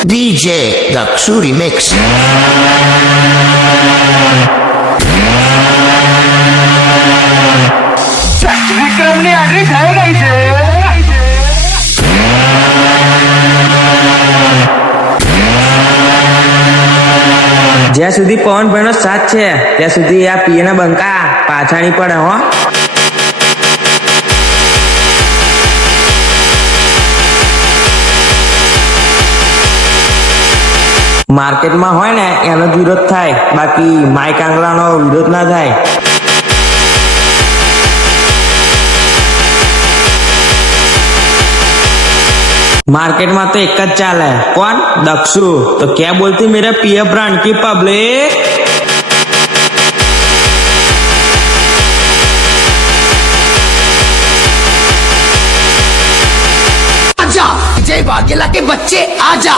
DJ Daksu Remix. વિક્રમની આટલી થઈ ગઈ છે. જ્યાં સુધી પવનભાઈનો સાથ છે ત્યાં સુધી આ પીએના બંકા પાછાની પડે હો. માર્કેટમાં હોય ને એનો જ વિરોધ થાય, બાકી માઈક આંગલાનો વિરોધ ના થાય. मार्केट में तो एक ज चाल है, कौन? दक्षु. तो क्या बोलती मेरे पीए ब्रांड की पब्लिक? आजा जय वाघेला के बच्चे आजा.